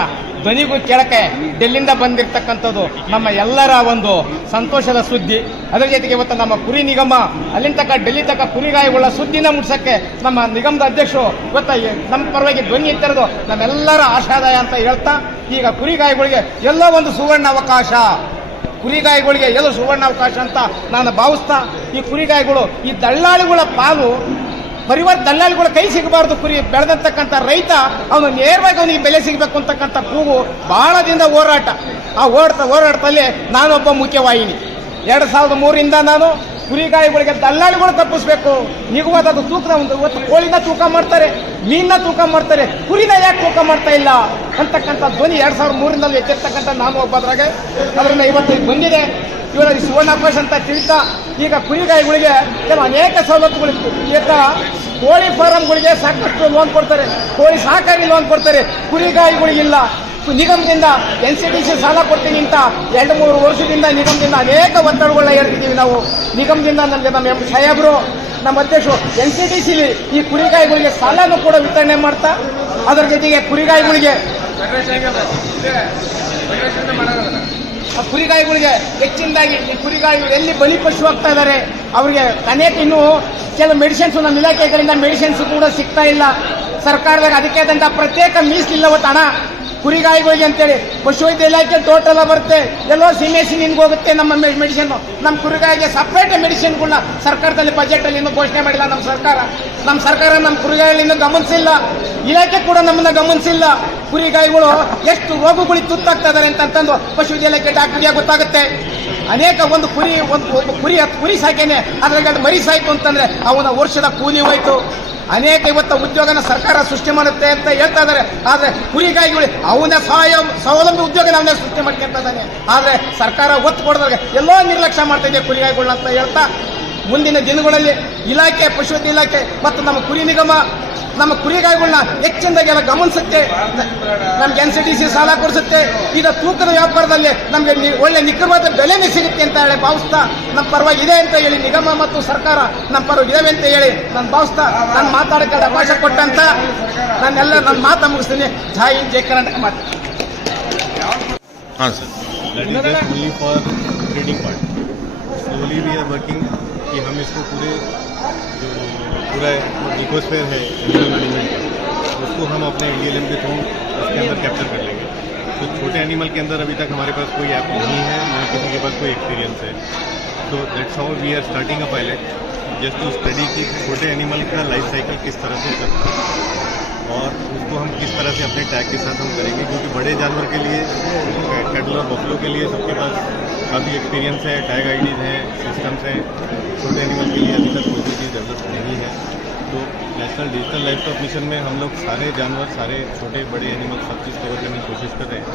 ಧ್ವನಿಗೂ ಕೇಳಕ್ಕೆ ಡೆಲ್ಲಿಂದ ಬಂದಿರತಕ್ಕಂಥದ್ದು ನಮ್ಮ ಎಲ್ಲರ ಒಂದು ಸಂತೋಷದ ಸುದ್ದಿ. ಅದರ ಜೊತೆಗೆ ಇವತ್ತು ನಮ್ಮ ಕುರಿ ನಿಗಮ ಅಲ್ಲಿಂದ ತಕ್ಕ ಡೆಲ್ಲಿ ತಕ್ಕ ಕುರಿಗಾಯಿಗಳ ಸುದ್ದಿನ ಮುಟ್ಸಕ್ಕೆ ನಮ್ಮ ನಿಗಮದ ಅಧ್ಯಕ್ಷರು ಇವತ್ತು ನಮ್ಮ ಪರವಾಗಿ ಧ್ವನಿ ಎತ್ತಿರೋದು ನಮ್ಮೆಲ್ಲರ ಆಶಾದಾಯ ಅಂತ ಹೇಳ್ತಾ, ಈಗ ಕುರಿಗಾಯಿಗಳಿಗೆ ಎಲ್ಲ ಒಂದು ಸುವರ್ಣ ಅವಕಾಶ, ಕುರಿಗಾಯಿಗಳಿಗೆ ಎಲ್ಲ ಸುವರ್ಣಾವಕಾಶ ಅಂತ ನಾನು ಭಾವಿಸ್ತಾ, ಈ ಕುರಿಗಾಯಿಗಳು ಈ ದಳ್ಳಾಳಿಗಳ ಪಾಲು ದಳ್ಳಾಳಿಗಳ ಕೈ ಸಿಗಬಾರ್ದು. ಕುರಿ ಬೆಳೆದಂತಕ್ಕಂಥ ರೈತ ಅವನು ನೇರವಾಗಿ ಅವನಿಗೆ ಬೆಲೆ ಸಿಗಬೇಕು ಅಂತಕ್ಕಂಥ ಕೂಗು ಬಹಳ ದಿನದ ಹೋರಾಟ. ಆ ಹೋರಾಟದಲ್ಲಿ ನಾನೊಬ್ಬ ಮುಖ್ಯವಾಹಿನಿ. 2003ರಿಂದ ನಾನು ಕುರಿಗಾಯಿಗಳಿಗೆ ದಳ್ಳಾಳಿಗಳು ತಪ್ಪಿಸ್ಬೇಕು, ನಿಗವಾದ ತೂಕದ ಒಂದು ಇವತ್ತು ಕೋಳಿನ ತೂಕ ಮಾಡ್ತಾರೆ, ಮೀನಿನ ತೂಕ ಮಾಡ್ತಾರೆ, ಕುರಿನ ಯಾಕೆ ತೂಕ ಮಾಡ್ತಾ ಇಲ್ಲ ಅಂತಕ್ಕಂಥ ಧ್ವನಿ 2003ರಿಂದ ಎತ್ತಿರ್ತಕ್ಕಂಥ ನಾನು ಒಬ್ಬದ್ರಾಗೆ ಅದರಿಂದ ಇವತ್ತು ಬಂದಿದೆ. ಇವರ ಸುವರ್ಣಾವಕಾಶ ಅಂತ ತಿಳಿತಾ ಈಗ ಕುರಿಗಾಯಿಗಳಿಗೆ ಕೆಲವು ಅನೇಕ ಸವಲತ್ತುಗಳಿತ್ತು. ಈಗ ಕೋಳಿ ಫಾರಂಗಳಿಗೆ ಸಾಕಷ್ಟು ಲೋನ್ ಕೊಡ್ತಾರೆ, ಕೋಳಿ ಸಹಕಾರಿ ಲೋನ್ ಕೊಡ್ತಾರೆ, ಕುರಿಗಾಯಿಗಳಿಗಿಲ್ಲ. ನಿಗಮದಿಂದ NCDC ಸಾಲ ಕೊಡ್ತೀನಿ ಅಂತ 2-3 ವರ್ಷದಿಂದ ನಿಗಮದಿಂದ ಅನೇಕ ಒತ್ತಡಗಳನ್ನ ಹೇಳ್ತಿದ್ದೀವಿ ನಾವು. ನಿಗಮದಿಂದ ನಮಗೆ ನಮ್ಮ ಸಾಹೇಬರು, ನಮ್ಮ ಅಧ್ಯಕ್ಷರು NCDCಲಿ ಈ ಕುರಿಗಾಯಿಗಳಿಗೆ ಸಾಲನೂ ಕೂಡ ವಿತರಣೆ ಮಾಡ್ತಾ, ಅದರ ಜೊತೆಗೆ ಕುರಿಗಾಯಿಗಳಿಗೆ ಹೆಚ್ಚಿನದಾಗಿ ಈ ಕುರಿಗಾಯಿಗಳು ಎಲ್ಲಿ ಬಲಿ ಪಶು ಆಗ್ತಾ ಇದ್ದಾರೆ ಅವರಿಗೆ ಅನೇಕ ಇನ್ನೂ ಕೆಲವು ಮೆಡಿಸಿನ್ಸ್ ನಮ್ಮ ಇಲಾಖೆಗಳಿಂದ ಮೆಡಿಸಿನ್ಸ್ ಕೂಡ ಸಿಗ್ತಾ ಇಲ್ಲ. ಸರ್ಕಾರದಾಗ ಅದಕ್ಕೆ ಆದಂಥ ಪ್ರತ್ಯೇಕ ಮೀಸಲಿಲ್ಲವತ್ತು ಹಣ ಕುರಿಗಾಯಿಗಳಿಗೆ ಅಂತೇಳಿ ಪಶುವೈದ್ಯ ಇಲಾಖೆ ಟೋಟಲ್ ಬರುತ್ತೆ, ಎಲ್ಲೋ ಸಿನಿಗೆ ಹೋಗುತ್ತೆ ನಮ್ಮ ಮೆಡಿಸಿನ್. ನಮ್ಮ ಕುರಿಗಾಯಿಗೆ ಸಪ್ರೇಟ್ ಮೆಡಿಸಿನ್ಗಳನ್ನ ಸರ್ಕಾರದಲ್ಲಿ ಬಜೆಟಲ್ಲಿ ಇನ್ನೂ ಘೋಷಣೆ ಮಾಡಿಲ್ಲ ನಮ್ಮ ಸರ್ಕಾರ. ನಮ್ಮ ಕುರಿಗಾಯಿಗಳಿಂದ ಗಮನಿಸಿಲ್ಲ, ಇಲಾಖೆ ಕೂಡ ನಮ್ಮನ್ನ ಗಮನಿಸಿಲ್ಲ. ಕುರಿಗಾಯಿಗಳು ಎಷ್ಟು ರೋಗಗಳಿಗೆ ತುತ್ತಾಗ್ತಾ ಇದ್ದಾರೆ ಅಂತಂದು ಪಶುವೈದ್ಯ ಇಲಾಖೆ ಡಾಕ್ಟರ್ಗೆ ಗೊತ್ತಾಗುತ್ತೆ. ಅನೇಕ ಒಂದು ಕುರಿ ಸಾಕೇನೆ ಅದ್ರಾಗ ಮರಿ ಸಾಯ್ತು ಅಂತಂದ್ರೆ ಅವನ ವರ್ಷದ ಕೂಲಿ ಹೋಯ್ತು. ಅನೇಕ ಇವತ್ತು ಉದ್ಯೋಗನ ಸರ್ಕಾರ ಸೃಷ್ಟಿ ಮಾಡುತ್ತೆ ಅಂತ ಹೇಳ್ತಾ ಇದ್ದಾರೆ. ಆದ್ರೆ ಕುರಿಗಾಯಿಗಳು ಅವನ ಸ್ವಾವಲಂಬಿ ಉದ್ಯೋಗ ಅವನೇ ಸೃಷ್ಟಿ ಮಾಡ್ಕೊಂತ ಇದ್ದಾನೆ. ಆದ್ರೆ ಸರ್ಕಾರ ಒತ್ತು ಕೊಡೋದ್ರಾಗ ಎಲ್ಲೋ ನಿರ್ಲಕ್ಷ್ಯ ಮಾಡ್ತಾ ಇದೆ ಕುರಿಗಾಯಿಗಳನ್ನ ಅಂತ ಹೇಳ್ತಾ, ಮುಂದಿನ ದಿನಗಳಲ್ಲಿ ಇಲಾಖೆ, ಪಶುವೈದ್ಯ ಇಲಾಖೆ ಮತ್ತು ನಮ್ಮ ಕುರಿ ನಿಗಮ ನಮ್ಮ ಕುರಿಗಾಯಿಗಳನ್ನ ಹೆಚ್ಚಿನದಾಗೆಲ್ಲ ಗಮನಿಸುತ್ತೆ, ನಮ್ಗೆ NCDC ಸಾಲ ಕೊಡಿಸುತ್ತೆ. ಈಗ ತೂಕದ ವ್ಯಾಪಾರದಲ್ಲಿ ನಮಗೆ ಒಳ್ಳೆ ನಿಖರವಾದ ಬೆಲೆನೇ ಸಿಗುತ್ತೆ ಅಂತ ಹೇಳಿ ಭಾವಿಸ್ತಾ, ನಮ್ಮ ಪರವಾಗಿ ಇದೆ ಅಂತ ಹೇಳಿ ನಿಗಮ ಮತ್ತು ಸರ್ಕಾರ ನಮ್ಮ ಪರವಾಗಿ ಇದಾವೆ ಅಂತ ಹೇಳಿ ನಾನು ಭಾವಿಸ್ತಾ, ನಾನು ಮಾತಾಡೋಕ್ಕೆ ಅವಕಾಶ ಕೊಟ್ಟಂತ ನನ್ನ ಮಾತು ಮುಗಿಸ್ತೀನಿ. ಜೈ ಹಿಂದ್, ಜೈ ಕರ್ನಾಟಕ ಮಾತು. हाँ sir, that is just only for breeding part. Slowly we are working कि हम इसको पूरा इकोस्फेयर है एनिमल मैनेजमेंट, उसको हम अपने ELM के थ्रू उसके अंदर कैप्चर कर लेंगे. तो छोटे एनिमल के अंदर अभी तक हमारे पास कोई ऐप नहीं है, न किसी के पास कोई एक्सपीरियंस है। तो that's how we are starting a pilot just to study कि छोटे एनिमल का लाइफ साइकिल किस तरह से चलता है और उसको हम किस तरह से अपने टैग के साथ हम करेंगे, क्योंकि बड़े जानवर के लिए कैटल और बफलो के लिए सबके पास काफ़ी एक्सपीरियंस है, टैग आईडीज़ हैं, सिस्टम्स हैं। छोटे एनिमल के लिए अभी तक कोई भी चीज़ डेवलप नहीं है। तो नेशनल डिजिटल लाइवस्टॉक मिशन में हम लोग सारे जानवर, सारे छोटे बड़े एनिमल सब चीज़ कवर करने की कोशिश कर रहे हैं।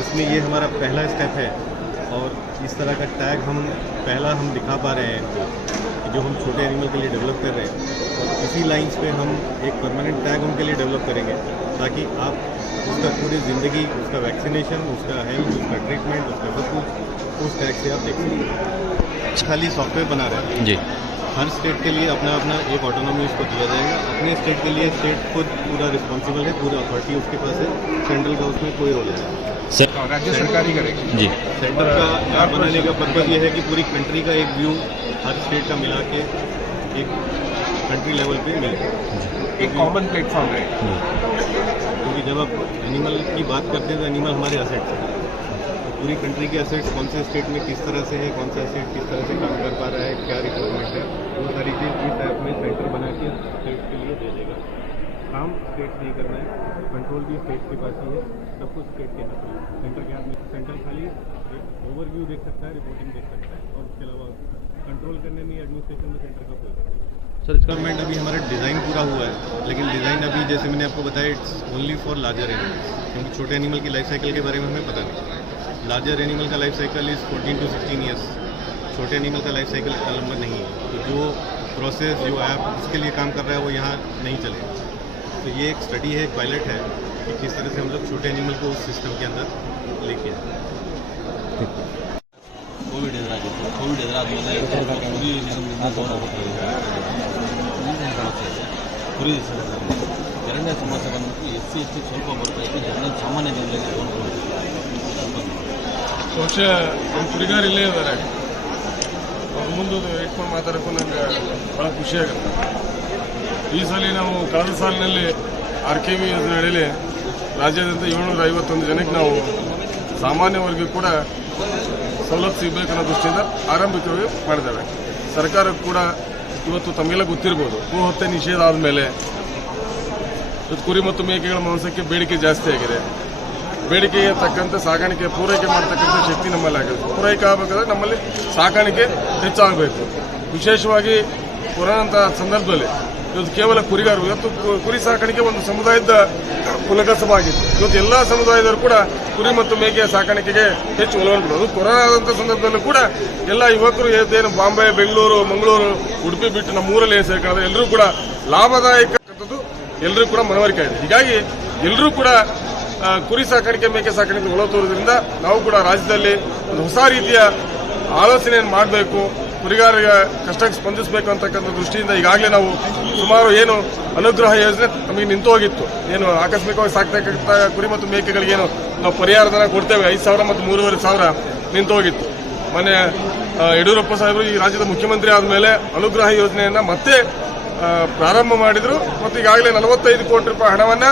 उसमें ये हमारा पहला स्टेप है और इस तरह का टैग हम दिखा पा रहे हैं जो हम छोटे एनिमल के लिए डेवलप कर रहे हैं। और इसी लाइंस पे हम एक परमानेंट टैग उनके लिए डेवलप करेंगे ताकि आप उसका पूरी ज़िंदगी, उसका वैक्सीनेशन, उसका हेल्थ, उसका ट्रीटमेंट, उसका सब कुछ उस टैग से आप देख सकते। खाली सॉफ्टवेयर बना रहे हैं जी। हर स्टेट के लिए अपना अपना एक ऑटोनॉमी उसको दिया जाएगा। अपने स्टेट के लिए स्टेट खुद पूरा रिस्पॉन्सिबल है, पूरा अथॉरिटी उसके पास है। सेंट्रल का उसमें कोई रोल नहीं, राज्य सरकार ही करेगी जी। सेंटर का ऐप बनाने का पर्पज़ ये है कि पूरी कंट्री का एक व्यू हर स्टेट का मिला के एक कंट्री लेवल पे मिले, एक कॉमन प्लेटफॉर्म है। क्योंकि जब आप एनिमल की बात करते हैं तो एनिमल हमारे असेट्स हैं। पूरी कंट्री के असेट्स कौन से स्टेट में किस तरह से है, कौन सा स्टेट किस तरह से काम कर पा रहा है, क्या रिक्वायरमेंट है, वो सारी चीज़ इस ऐप में सेंटर बना के स्टेट के लिए दे देगा। काम स्टेट नहीं करना है, कंट्रोल भी स्टेट के पास ही है, सब कुछ स्टेट के हाथ में। सेंटर के हाथ में सेंटर खाली एक ओवरव्यू देख सकता है, रिपोर्टिंग देख सकता है और उसके अलावा कंट्रोल करने में एडमिनिस्ट्रेशन में सेंटर का कोई सर गवर्नमेंट अभी हमारा डिज़ाइन पूरा हुआ है, लेकिन डिज़ाइन अभी जैसे मैंने आपको बताया it's only for larger animals, क्योंकि छोटे एनिमल की लाइफ साइकिल के बारे में हमें पता नहीं। लार्जर एनिमल का life cycle is 14 to 16 years. छोटे एनिमल का लाइफ साइकिल इतना लंबा नहीं है। तो जो प्रोसेस, जो ऐप इसके लिए काम कर रहा है वो यहाँ नहीं चलेगा। तो ये एक स्टडी है, एक पायलट है कि किस तरह से हम लोग छोटे एनिमल को उस सिस्टम के अंदर लेके आए। ಕೋವಿಡ್ ಎದುರಾದಮೇಲೆ ಕುರಿ ನಿಗಮದಿಂದ ಕುರಿ ಎರಡನೇ ಸಮಸ್ಯೆ ಬಂದ್ಬಿಟ್ಟು ಹೆಚ್ಚು ಸ್ವಲ್ಪ ಬರ್ತಾ ಇತ್ತು, ಜನರ ಸಾಮಾನ್ಯ ಜನರಿಗೆ ಬಹುಶಃ ನಮ್ಮ ಕುರಿಗಾರ ಇಲ್ಲೇ ಇದ್ದಾರೆ, ಅವ್ರ ಮುಂದೆ ಇಟ್ಕೊಂಡು ಮಾತಾಡೋಕ್ಕೂ ನನಗೆ ಭಾಳ ಖುಷಿಯಾಗುತ್ತೆ. ಈ ಸಲ ನಾವು ಕಳೆದ ಸಾಲಿನಲ್ಲಿ RKV ಅಡಿಯಲ್ಲಿ ರಾಜ್ಯಾದ್ಯಂತ 751 ಜನಕ್ಕೆ ನಾವು ಸಾಮಾನ್ಯ ವರ್ಗ ಕೂಡ ಸವಲತ್ತು ಸಿಗಬೇಕನ್ನೋ ದೃಷ್ಟಿಯಿಂದ ಆರಂಭಿಕವಾಗಿ ಮಾಡಿದ್ದೇವೆ. ಸರ್ಕಾರಕ್ಕೆ ಕೂಡ ಇವತ್ತು ತಮಗೆಲ್ಲ ಗೊತ್ತಿರ್ಬೋದು, ಗೋಹತ್ಯೆ ನಿಷೇಧ ಆದಮೇಲೆ ಇವತ್ತು ಕುರಿ ಮತ್ತು ಮೇಕೆಗಳ ಮಾಂಸಕ್ಕೆ ಬೇಡಿಕೆ ಜಾಸ್ತಿ ಆಗಿದೆ. ಬೇಡಿಕೆಗೆ ತಕ್ಕಂತೆ ಸಾಗಾಣಿಕೆ ಪೂರೈಕೆ ಮಾಡತಕ್ಕಂಥ ಶಕ್ತಿ ನಮ್ಮಲ್ಲಿ ಆಗುತ್ತೆ. ಪೂರೈಕೆ ಆಗಬೇಕಾದ್ರೆ ನಮ್ಮಲ್ಲಿ ಸಾಕಾಣಿಕೆ ಹೆಚ್ಚಾಗಬೇಕು. ವಿಶೇಷವಾಗಿ ಕೊರೋನಂಥ ಸಂದರ್ಭದಲ್ಲಿ ಇವತ್ತು ಕೇವಲ ಕುರಿಗಾರರು, ಇವತ್ತು ಕುರಿ ಸಾಕಾಣಿಕೆ ಒಂದು ಸಮುದಾಯದ ಕುಲಕಸಬಾಗಿತ್ತು. ಇವತ್ತು ಎಲ್ಲ ಸಮುದಾಯದವರು ಕೂಡ ಕುರಿ ಮತ್ತು ಮೇಕೆಯ ಸಾಕಾಣಿಕೆಗೆ ಹೆಚ್ಚು ಒಲವನ್ನು ಕೊಡೋದು. ಕೊರೋನಾ ಆದಂಥ ಸಂದರ್ಭದಲ್ಲೂ ಕೂಡ ಎಲ್ಲ ಯುವಕರು ಏನು ಬಾಂಬೆ, ಬೆಂಗಳೂರು, ಮಂಗಳೂರು, ಉಡುಪಿ ಬಿಟ್ಟು ನಮ್ಮ ಊರಲ್ಲಿ ಸೇರ್ಕೊಂಡ್ರೆ ಎಲ್ಲರೂ ಕೂಡ ಲಾಭದಾಯಕ ಎಲ್ಲರೂ ಕೂಡ ಮನವರಿಕೆ ಇದೆ. ಹೀಗಾಗಿ ಎಲ್ಲರೂ ಕೂಡ ಕುರಿ ಸಾಕಾಣಿಕೆ, ಮೇಕೆ ಸಾಕಾಣಿಕೆ ಒಲವು ತೋರೋದ್ರಿಂದ ನಾವು ಕೂಡ ರಾಜ್ಯದಲ್ಲಿ ಒಂದು ಹೊಸ ರೀತಿಯ ಆಲೋಚನೆಯನ್ನು ಮಾಡಬೇಕು, ಕುರಿಗಾರರಿಗೆ ಕಷ್ಟಕ್ಕೆ ಸ್ಪಂದಿಸಬೇಕು ಅಂತಕ್ಕಂಥ ದೃಷ್ಟಿಯಿಂದ ಈಗಾಗಲೇ ನಾವು ಸುಮಾರು ಏನು ಅನುಗ್ರಹ ಯೋಜನೆ ನಮಗೆ ನಿಂತು ಹೋಗಿತ್ತು, ಏನು ಆಕಸ್ಮಿಕವಾಗಿ ಸಾಕ್ತಕ್ಕಂಥ ಕುರಿ ಮತ್ತು ಮೇಕೆಗಳಿಗೇನು ನಾವು ಪರಿಹಾರಧನ ಕೊಡ್ತೇವೆ 5,000 ಮತ್ತು 3,500 ನಿಂತು ಹೋಗಿತ್ತು. ಮೊನ್ನೆ ಯಡಿಯೂರಪ್ಪ ಸಾಹೇಬರು ಈ ರಾಜ್ಯದ ಮುಖ್ಯಮಂತ್ರಿ ಆದಮೇಲೆ ಅನುಗ್ರಹ ಯೋಜನೆಯನ್ನು ಮತ್ತೆ ಪ್ರಾರಂಭ ಮಾಡಿದರು ಮತ್ತು ಈಗಾಗಲೇ 45 ಕೋಟಿ ರೂಪಾಯಿ ಹಣವನ್ನು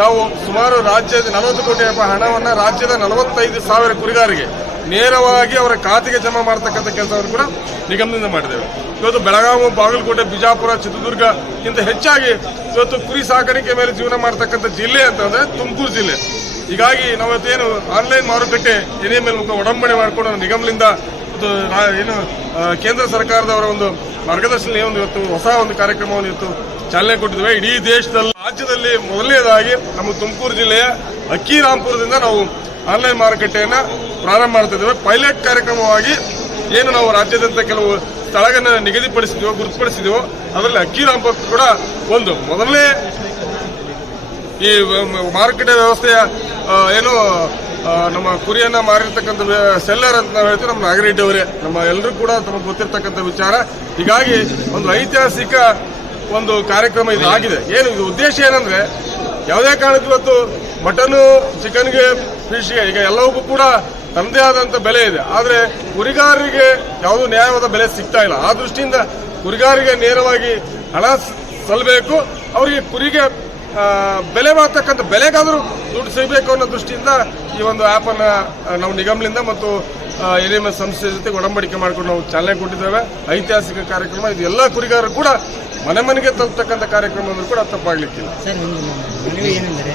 ನಾವು ಸುಮಾರು ರಾಜ್ಯದ 40 ಕೋಟಿ ರೂಪಾಯಿ ಹಣವನ್ನು ರಾಜ್ಯದ 45,000 ಕುರಿಗಾರಿಗೆ ನೇರವಾಗಿ ಅವರ ಖಾತೆಗೆ ಜಮಾ ಮಾಡತಕ್ಕಂಥ ಕೆಲಸವನ್ನು ಕೂಡ ನಿಗಮದಿಂದ ಮಾಡಿದ್ದೇವೆ. ಇವತ್ತು ಬೆಳಗಾವಿ, ಬಾಗಲಕೋಟೆ, ಬಿಜಾಪುರ, ಚಿತ್ರದುರ್ಗಕ್ಕಿಂತ ಹೆಚ್ಚಾಗಿ ಇವತ್ತು ಕುರಿ ಸಾಕಾಣಿಕೆ ಮೇಲೆ ಜೀವನ ಮಾಡತಕ್ಕಂಥ ಜಿಲ್ಲೆ ಅಂತಂದ್ರೆ ತುಮಕೂರು ಜಿಲ್ಲೆ. ಹೀಗಾಗಿ ನಾವತ್ತೇನು ಆನ್ಲೈನ್ ಮಾರುಕಟ್ಟೆ NML ಮುಖ ಒಡಂಬಣೆ ಮಾಡಿಕೊಂಡು ನಿಗಮದಿಂದ ಏನು ಕೇಂದ್ರ ಸರ್ಕಾರದವರ ಒಂದು ಮಾರ್ಗದರ್ಶನ ಒಂದು ಇವತ್ತು ಹೊಸ ಒಂದು ಕಾರ್ಯಕ್ರಮವನ್ನು ಇವತ್ತು ಚಾಲನೆ ಕೊಟ್ಟಿದ್ದೇವೆ. ಇಡೀ ದೇಶದಲ್ಲಿ ರಾಜ್ಯದಲ್ಲಿ ಮೊದಲನೇದಾಗಿ ನಮ್ಮ ತುಮಕೂರು ಜಿಲ್ಲೆಯ ಅಕ್ಕಿರಾಂಪುರದಿಂದ ನಾವು ಆನ್ಲೈನ್ ಮಾರುಕಟ್ಟೆಯನ್ನು ಪ್ರಾರಂಭ ಮಾಡ್ತಿದ್ದೇವೆ. ಪೈಲಟ್ ಕಾರ್ಯಕ್ರಮವಾಗಿ ಏನು ನಾವು ರಾಜ್ಯಾದ್ಯಂತ ಕೆಲವು ಸ್ಥಳಗಳನ್ನು ನಿಗದಿಪಡಿಸಿದೆವೋ, ಗುರುತುಪಡಿಸಿದೆವೋ, ಅದರಲ್ಲಿ ಅಕ್ಕಿರಾಂಪುರ ಕೂಡ ಒಂದು ಮೊದಲನೇ ಈ ಮಾರುಕಟ್ಟೆ ವ್ಯವಸ್ಥೆಯ ಏನು ನಮ್ಮ ಕುರಿಯನ್ನ ಮಾರಿರ್ತಕ್ಕಂಥ ಸೆಲ್ಲರ್ ಅಂತ ನಾವು ಹೇಳ್ತೀವಿ, ನಮ್ಮ ನಾಗರೆಡ್ಡಿ ಅವರೇ, ನಮ್ಮ ಎಲ್ಲರೂ ಕೂಡ ತಮಗೆ ಗೊತ್ತಿರ್ತಕ್ಕಂಥ ವಿಚಾರ. ಹೀಗಾಗಿ ಒಂದು ಐತಿಹಾಸಿಕ ಒಂದು ಕಾರ್ಯಕ್ರಮ ಇದಾಗಿದೆ. ಏನು ಇದು ಉದ್ದೇಶ ಏನಂದ್ರೆ, ಯಾವುದೇ ಕಾರಣಕ್ಕೂ ಇವತ್ತು ಮಟನು, ಚಿಕನ್ಗೆ, ಫಿಶ್ಗೆ ಈಗ ಎಲ್ಲವಕ್ಕೂ ಕೂಡ ತಮ್ಮದೇ ಆದಂಥ ಬೆಲೆ ಇದೆ. ಆದರೆ ಕುರಿಗಾರರಿಗೆ ಯಾವುದೂ ನ್ಯಾಯವಾದ ಬೆಲೆ ಸಿಗ್ತಾ ಇಲ್ಲ. ಆ ದೃಷ್ಟಿಯಿಂದ ಕುರಿಗಾರಿಗೆ ನೇರವಾಗಿ ಹಣ ಸಲ್ಲಬೇಕು, ಅವರಿಗೆ ಕುರಿಗೆ ಬೆಲೆ ಮಾಡ್ತಕ್ಕಂಥ ಬೆಲೆಗಾದರೂ ದುಡ್ಡು ಸಿಗಬೇಕು ಅನ್ನೋ ದೃಷ್ಟಿಯಿಂದ ಈ ಒಂದು ಆ್ಯಪನ್ನು ನಾವು ನಿಗಮದಿಂದ ಮತ್ತು NMS ಸಂಸ್ಥೆ ಜೊತೆ ಒಡಂಬಡಿಕೆ ಮಾಡಿಕೊಂಡು ನಾವು ಚಾಲನೆ ಕೊಟ್ಟಿದ್ದೇವೆ. ಐತಿಹಾಸಿಕ ಕಾರ್ಯಕ್ರಮ ಇದು. ಎಲ್ಲ ಕುರಿಗಾರರು ಕೂಡ ಮನೆ ಮನೆಗೆ ತಲುಪತಕ್ಕಂಥ ಕಾರ್ಯಕ್ರಮ ಅಂದರೂ ಕೂಡ ತಪ್ಪಾಗಲಿಕ್ಕಿಲ್ಲ. ಸರ್, ಒಂದು ಮನವಿ ಏನೆಂದರೆ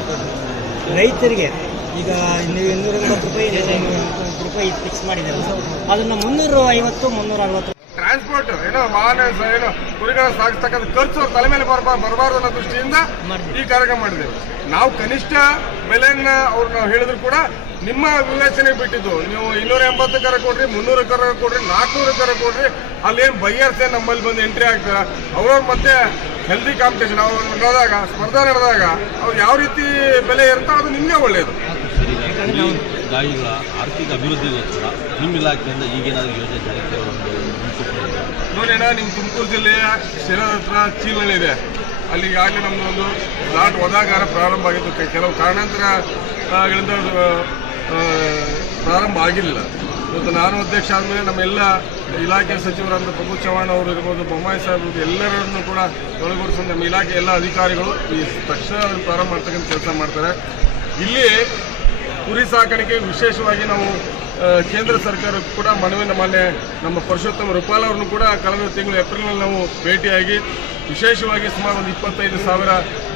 ರೈತರಿಗೆ ಈಗ ನೀವು 280 ರೂಪಾಯಿ ಫಿಕ್ಸ್ ಮಾಡಿದ್ದಾರೆ, ಅದನ್ನು 350, 360 ಟ್ರಾನ್ಸ್ಪೋರ್ಟ್ ವಾಹನ ಕುರಿಗಳ ಸಾಗಿಸ್ತಕ್ಕಂಥ ಖರ್ಚು ಅವ್ರ ತಲೆ ಮೇಲೆ ಬರಬಾರ್ದು ಅನ್ನೋ ದೃಷ್ಟಿಯಿಂದ ಈ ಕಾರ್ಯಕ್ರಮ ಮಾಡಿದ್ದೇವೆ. ನಾವು ಕನಿಷ್ಠ ಬೆಲೆಯನ್ನ ನಾವು ಹೇಳಿದ್ರು ಕೂಡ ನಿಮ್ಮ ವಿವೇಚನೆ ಬಿಟ್ಟಿದ್ದು. ನೀವು 280 ಕರ ಕೊಡ್ರಿ, 300 ಕರ ಕೊಡ್ರಿ, 400 ಕರ ಕೊಡ್ರಿ, ಅಲ್ಲೇನು ಬೈಯರ್ಸೇ ನಮ್ಮಲ್ಲಿ ಬಂದು ಎಂಟ್ರಿ ಆಗ್ತಾರೆ. ಅವ್ರವ್ರ ಮತ್ತೆ ಹೆಲ್ದಿ ಕಾಂಪಿಟೇಷನ್ ಅವ್ರು ನಡೆದಾಗ, ಸ್ಪರ್ಧೆ ನಡೆದಾಗ ಅವ್ರು ಯಾವ ರೀತಿ ಬೆಲೆ ಇರುತ್ತೋ ಅದು ನಿಮಗೆ ಒಳ್ಳೆಯದು. ಗಾಯಿಗಳ ಆರ್ಥಿಕ ಅಭಿವೃದ್ಧಿಗೋಸ್ಕರ ನಿಮ್ಮ ಇಲಾಖೆಯಿಂದ ಈಗೇನಾದರೂ ಯೋಜನೆ ಜಾರಿಗೆ ನೋಡೋಣ. ನಿಮ್ಮ ತುಮಕೂರು ಜಿಲ್ಲೆಯ ಶಿರದ ಹತ್ರ ಚೀಲಹಳ್ಳಿ ಇದೆ. ಅಲ್ಲಿ ಈಗಾಗಲೇ ನಮ್ಮದು ಒಂದು ಪ್ಲಾಟ್ ಒದಾಗಾರ ಪ್ರಾರಂಭ ಆಗಿದ್ದು. ಕೆಲವು ಕಾರಣಾಂತರಗಳಿಂದ ಪ್ರಾರಂಭ ಆಗಿರಲಿಲ್ಲ. ಇವತ್ತು ನಾನು ಅಧ್ಯಕ್ಷ ಆದಮೇಲೆ ನಮ್ಮೆಲ್ಲ ಇಲಾಖೆ ಸಚಿವರಾದ ಪ್ರಭು ಚವ್ಹಾಣ್ ಅವರು ಇರ್ಬೋದು, ಬೊಮ್ಮಾಯಿ ಸಾಹೇಬ್ ಎಲ್ಲರನ್ನು ಕೂಡ ಒಳಗೂಡಿಸಿ ನಮ್ಮ ಇಲಾಖೆ ಎಲ್ಲ ಅಧಿಕಾರಿಗಳು ಈ ತಕ್ಷಣ ಪ್ರಾರಂಭ ಮಾಡ್ತಕ್ಕಂಥ ಕೆಲಸ ಮಾಡ್ತಾರೆ. ಇಲ್ಲಿ ಕುರಿ ಸಾಕಾಣಿಕೆ ವಿಶೇಷವಾಗಿ ನಾವು ಕೇಂದ್ರ ಸರ್ಕಾರಕ್ಕೂ ಕೂಡ ಮನವಿನ ಮಾನ್ಯ ನಮ್ಮ ಪರಶೋತ್ತಮ ರೂಪಾಲ್ ಅವ್ರನ್ನು ಕೂಡ ಕಳೆದ ತಿಂಗಳು ಏಪ್ರಿಲ್ನಲ್ಲಿ ನಾವು ಭೇಟಿಯಾಗಿ ವಿಶೇಷವಾಗಿ ಸುಮಾರು ಒಂದು 25,000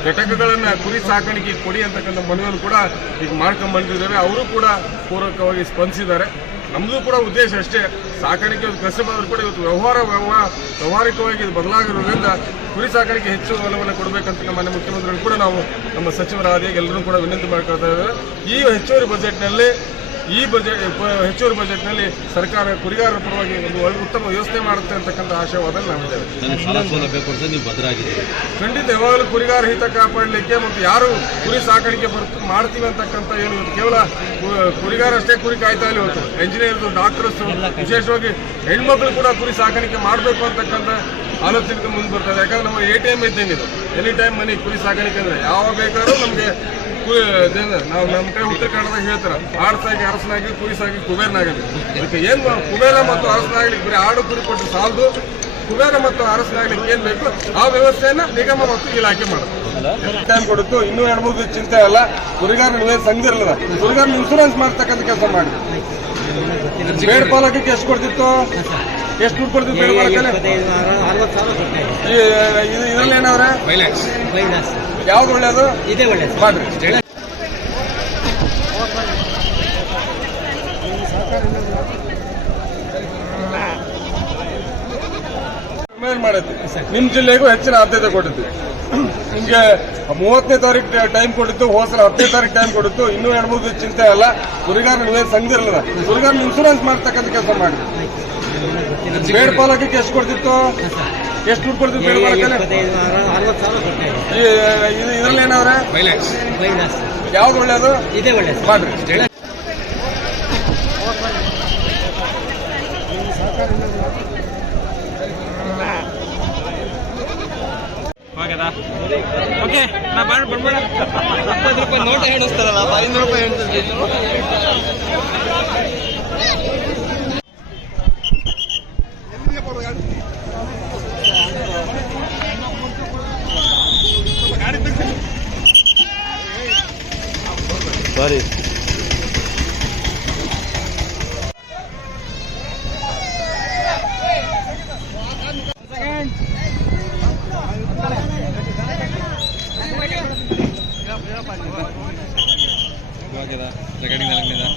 ಘಟಕಗಳನ್ನು ಕುರಿ ಸಾಕಾಣಿಕೆ ಕೊಡಿ ಅಂತಕ್ಕಂಥ ಮನವಿಯನ್ನು ಕೂಡ ಈಗ ಮಾಡ್ಕೊಂಡ್ಬಂದಿದ್ದೇವೆ. ಅವರು ಕೂಡ ಪೂರಕವಾಗಿ ಸ್ಪಂದಿಸಿದ್ದಾರೆ. ನಮ್ಮದು ಕೂಡ ಉದ್ದೇಶ ಅಷ್ಟೇ, ಸಾಕಾಣಿಕೆ ಒಂದು ಕಸಬಾದರೂ ಕೂಡ ಇವತ್ತು ವ್ಯವಹಾರಿಕವಾಗಿ ಇದು ಬದಲಾಗಿರೋದ್ರಿಂದ ಕುರಿ ಸಾಕಾಣಿಕೆ ಹೆಚ್ಚು ಒಲವನ್ನು ಕೊಡಬೇಕಂತ ನಮ್ಮ ಮುಖ್ಯಮಂತ್ರಿಗಳು ಕೂಡ ನಾವು ನಮ್ಮ ಸಚಿವರಾದ ಎಲ್ಲರೂ ಕೂಡ ವಿನಂತಿ ಮಾಡ್ಕೊಳ್ತಾ ಇದ್ದಾರೆ. ಈ ಹೆಚ್ಚುವರಿ ಬಜೆಟ್ನಲ್ಲಿ ಸರ್ಕಾರ ಕುರಿಗಾರರ ಪರವಾಗಿ ಒಂದು ಉತ್ತಮ ವ್ಯವಸ್ಥೆ ಮಾಡುತ್ತೆ ಅಂತಕ್ಕಂಥ ಆಶಯವಾದಲ್ಲಿ ನಾವಿದ್ದೇವೆ. ಖಂಡಿತ ಯಾವಾಗಲೂ ಕುರಿಗಾರ ಹಿತ ಕಾಪಾಡಲಿಕ್ಕೆ ಮತ್ತು ಯಾರು ಕುರಿ ಸಾಕಾಣಿಕೆ ಮಾಡ್ತೀವಿ ಅಂತಕ್ಕಂಥ ಏನು ಕೇವಲ ಕುರಿಗಾರ ಅಷ್ಟೇ ಕುರಿ ಕಾಯ್ತಾ ಇಲ್ಲ. ಇವತ್ತು ಇಂಜಿನಿಯರ್ಸು, ಡಾಕ್ಟರ್ಸು, ವಿಶೇಷವಾಗಿ ಹೆಣ್ಮಕ್ಳು ಕೂಡ ಕುರಿ ಸಾಕಾಣಿಕೆ ಮಾಡಬೇಕು ಅಂತಕ್ಕಂಥ ಆಲೋಚನೆಗೆ ಮುಂದೆ ಬರ್ತದೆ. ಯಾಕಂದ್ರೆ ನಮ್ಮ ATM ಇದ್ದಂಗೆ ಇದು, ಎನಿ ಟೈಮ್ ಮನಿ ಕುರಿ ಸಾಕಾಣಿಕೆ ಅಂದರೆ ಯಾವಾಗ ಬೇಕಾದ್ರೂ ನಮಗೆ ನಾವು ನಮ್ಮ ಕಡೆ ಉತ್ತರ ಕನ್ನಡದಾಗ ಹೇಳ್ತಾರೆ, ಆಡ್ಸಾಗಿ ಅರಸನಾಗಿ, ಕುರಿ ಸಾಗಿ ಕುಬೇರನಾಗಲಿ. ಅದಕ್ಕೆ ಏನು ಕುಬೇರ ಮತ್ತು ಅರಸನಾಗ್ಲಿಕ್ಕೆ ಬರೀ ಆಡು ಕುರಿ ಕೊಟ್ಟು ಸಾಲದು, ಕುಬೇರ ಮತ್ತು ಅರಸನಾಗ್ಲಿಕ್ಕೆ ಏನು ಬೇಕು ಆ ವ್ಯವಸ್ಥೆಯನ್ನು ನಿಗಮ ಮತ್ತು ಇಲಾಖೆ ಮಾಡೋದು. ಟೈಮ್ ಕೊಡುತ್ತು. ಇನ್ನೂ 2-3 ಚಿಂತೆ ಅಲ್ಲ. ಕುರಿಗಾರ ಸಂಘಿರಲ್ಲ, ಕುರಿಗಾರ ಇನ್ಶೂರೆನ್ಸ್ ಮಾಡ್ತಕ್ಕಂಥ ಕೆಲಸ ಮಾಡಿ. ಬೇಡ ಪಾಲಕಕ್ಕೆ ಎಷ್ಟು ಕೊಡ್ತಿತ್ತು, ಎಷ್ಟು ದುಡ್ಡು ಕೊಡ್ತಿತ್ತು ಬೇಡ ಪಾಲಕಲ್ಲಿ? 60,000 ಇದರಲ್ಲಿ ಏನಾದ್ರೆ ಯಾವ್ದು ಒಳ್ಳೇದು ಇದೇ ಒಳ್ಳೇದು ಮಾಡ್ರಿ. ಮಾಡೈತಿ. ನಿಮ್ಮ ಜಿಲ್ಲೆಗೂ ಹೆಚ್ಚಿನ ಆದ್ಯತೆ ಕೊಟ್ಟಿದ್ವಿ. ನಿಮ್ಗೆ 30ನೇ ತಾರೀಕು ಟೈಮ್ ಕೊಟ್ಟಿತ್ತು, ಹೋಸಲ 10ನೇ ತಾರೀಕು ಟೈಮ್ ಕೊಟ್ಟಿತ್ತು. ಇನ್ನೂ 2-3 ಚಿಂತೆ ಅಲ್ಲ. ಕುರಿಗಾರ ಸಂಘಿರಲ್ಲ, ಕುರಿಗಾರ ಇನ್ಶೂರೆನ್ಸ್ ಮಾಡ್ತಕ್ಕಂಥ ಕೆಲಸ ಮಾಡಿ. ಬೇಡ ಪಾಲಕಕ್ಕೆ ಎಷ್ಟು ಕೊಡ್ತಿತ್ತು, ಎಷ್ಟು ದುಡ್ಡು ಕೊಡ್ತಿತ್ತು ಬೇಡ ಪಾಲಕಲ್ಲಿ? 60,000 ಇದರಲ್ಲಿ ಏನಾದ್ರೆ ಯಾವ್ದು ಒಳ್ಳೇದು ಇದೇ ಒಳ್ಳೇದು ಮಾಡ್ರಿ. ಓಕೆ, ನಾ ಬಂದ್ಬೇಡ 20 ರೂಪಾಯಿ ನೋಟ್ ಹೇಳಿಸ್ತಾರಲ್ಲ, 500 ರೂಪಾಯಿ ಸಾರಿ. ರೆಕಾರ್ಡಿಂಗ್